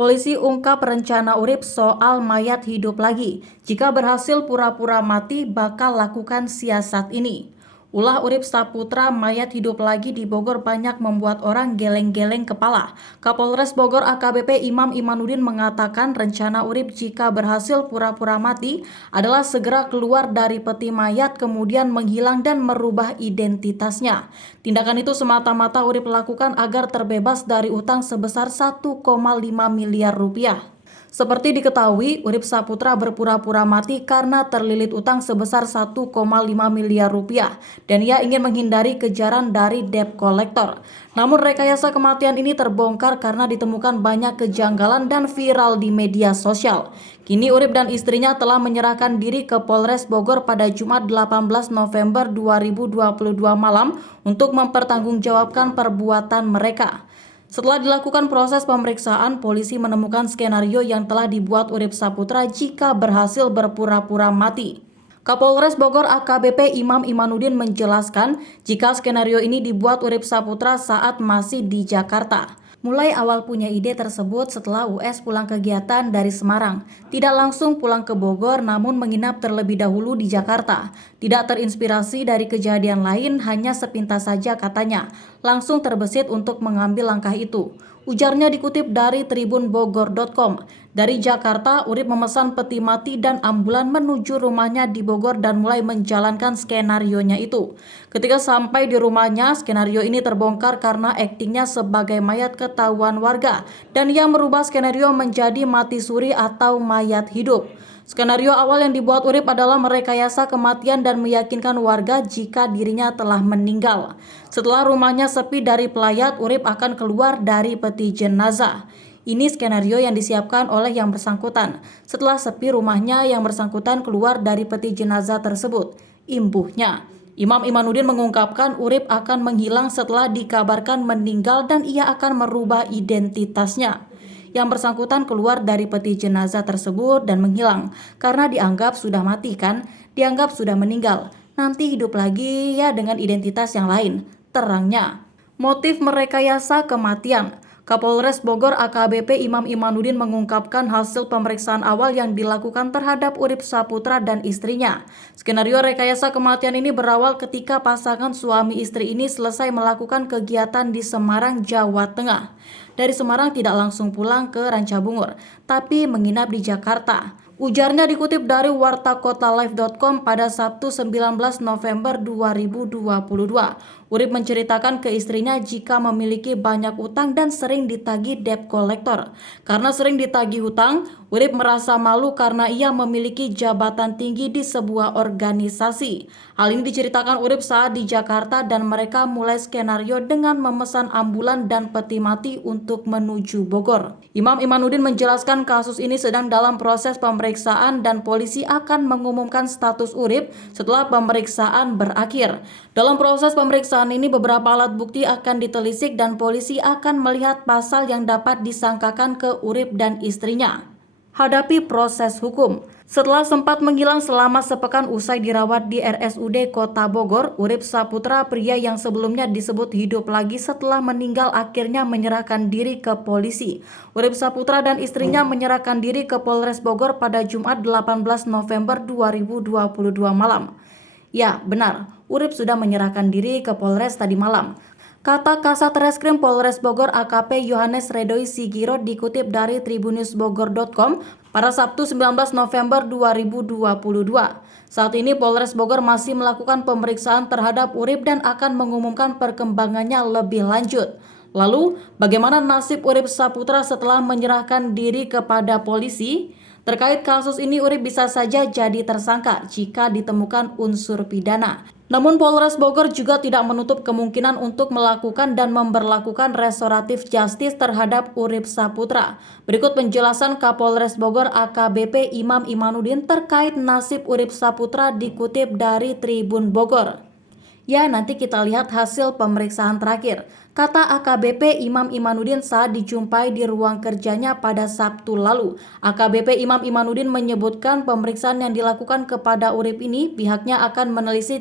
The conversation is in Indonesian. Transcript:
Polisi ungkap rencana Urip soal mayat hidup lagi. Jika berhasil pura-pura mati, bakal lakukan siasat ini. Ulah Urip Saputra mayat hidup lagi di Bogor banyak membuat orang geleng-geleng kepala. Kapolres Bogor AKBP Imam Imanuddin mengatakan rencana Urip jika berhasil pura-pura mati adalah segera keluar dari peti mayat kemudian menghilang dan merubah identitasnya. Tindakan itu semata-mata Urip lakukan agar terbebas dari utang sebesar 1,5 miliar rupiah. Seperti diketahui, Urip Saputra berpura-pura mati karena terlilit utang sebesar 1,5 miliar rupiah dan ia ingin menghindari kejaran dari debt collector. Namun rekayasa kematian ini terbongkar karena ditemukan banyak kejanggalan dan viral di media sosial. Kini Urip dan istrinya telah menyerahkan diri ke Polres Bogor pada Jumat 18 November 2022 malam untuk mempertanggungjawabkan perbuatan mereka. Setelah dilakukan proses pemeriksaan, polisi menemukan skenario yang telah dibuat Urip Saputra jika berhasil berpura-pura mati. Kapolres Bogor AKBP Imam Imanuddin menjelaskan jika skenario ini dibuat Urip Saputra saat masih di Jakarta. Mulai awal punya ide tersebut setelah US pulang kegiatan dari Semarang. Tidak langsung pulang ke Bogor namun menginap terlebih dahulu di Jakarta. Tidak terinspirasi dari kejadian lain, hanya sepintas saja katanya. Langsung terbesit untuk mengambil langkah itu. Ujarnya dikutip dari tribunbogor.com. Dari Jakarta, Urip memesan peti mati dan ambulan menuju rumahnya di Bogor dan mulai menjalankan skenarionya itu. Ketika sampai di rumahnya, skenario ini terbongkar karena aktingnya sebagai mayat ketahuan warga dan ia merubah skenario menjadi mati suri atau mayat hidup. Skenario awal yang dibuat Urip adalah merekayasa kematian dan meyakinkan warga jika dirinya telah meninggal. Setelah rumahnya sepi dari pelayat, Urip akan keluar dari peti jenazah. Ini skenario yang disiapkan oleh yang bersangkutan. Setelah sepi rumahnya, yang bersangkutan keluar dari peti jenazah tersebut. Imbuhnya, Imam Imanuddin mengungkapkan Urip akan menghilang setelah dikabarkan meninggal dan ia akan merubah identitasnya. Yang bersangkutan keluar dari peti jenazah tersebut dan menghilang karena dianggap sudah mati kan, dianggap sudah meninggal. Nanti hidup lagi ya dengan identitas yang lain, terangnya. Motif merekayasa kematian. Kapolres Bogor AKBP Imam Imanuddin mengungkapkan hasil pemeriksaan awal yang dilakukan terhadap Urip Saputra dan istrinya. Skenario rekayasa kematian ini berawal ketika pasangan suami istri ini selesai melakukan kegiatan di Semarang, Jawa Tengah. Dari Semarang tidak langsung pulang ke Rancabungur, tapi menginap di Jakarta. Ujarnya dikutip dari wartakotalive.com pada Sabtu 19 November 2022. Urip menceritakan ke istrinya jika memiliki banyak utang dan sering ditagih debt collector. Karena sering ditagih hutang, Urip merasa malu karena ia memiliki jabatan tinggi di sebuah organisasi. Hal ini diceritakan Urip saat di Jakarta dan mereka mulai skenario dengan memesan ambulan dan peti mati untuk menuju Bogor. Imam Imanuddin menjelaskan kasus ini sedang dalam proses pemeriksaan dan polisi akan mengumumkan status Urip setelah pemeriksaan berakhir. Dalam proses pemeriksaan ini beberapa alat bukti akan ditelisik dan polisi akan melihat pasal yang dapat disangkakan ke Urip dan istrinya. Hadapi proses hukum. Setelah sempat menghilang selama sepekan usai dirawat di RSUD Kota Bogor, Urip Saputra, pria yang sebelumnya disebut hidup lagi setelah meninggal, akhirnya menyerahkan diri ke polisi. Urip Saputra dan istrinya menyerahkan diri ke Polres Bogor pada Jumat 18 November 2022 malam. Ya, benar, Urip sudah menyerahkan diri ke Polres tadi malam. Kata Kasat Reskrim Polres Bogor AKP Yohanes Redoi Sigiro dikutip dari tribunnews.bogor.com pada Sabtu 19 November 2022. Saat ini Polres Bogor masih melakukan pemeriksaan terhadap Urip dan akan mengumumkan perkembangannya lebih lanjut. Lalu, bagaimana nasib Urip Saputra setelah menyerahkan diri kepada polisi? Terkait kasus ini, Urip bisa saja jadi tersangka jika ditemukan unsur pidana. Namun Polres Bogor juga tidak menutup kemungkinan untuk melakukan dan memberlakukan restoratif justice terhadap Urip Saputra. Berikut penjelasan Kapolres Bogor AKBP Imam Imanuddin terkait nasib Urip Saputra dikutip dari Tribun Bogor. Ya, nanti kita lihat hasil pemeriksaan terakhir, kata AKBP Imam Imanuddin saat dijumpai di ruang kerjanya pada Sabtu lalu. AKBP Imam Imanuddin menyebutkan pemeriksaan yang dilakukan kepada Urip ini pihaknya akan menelisik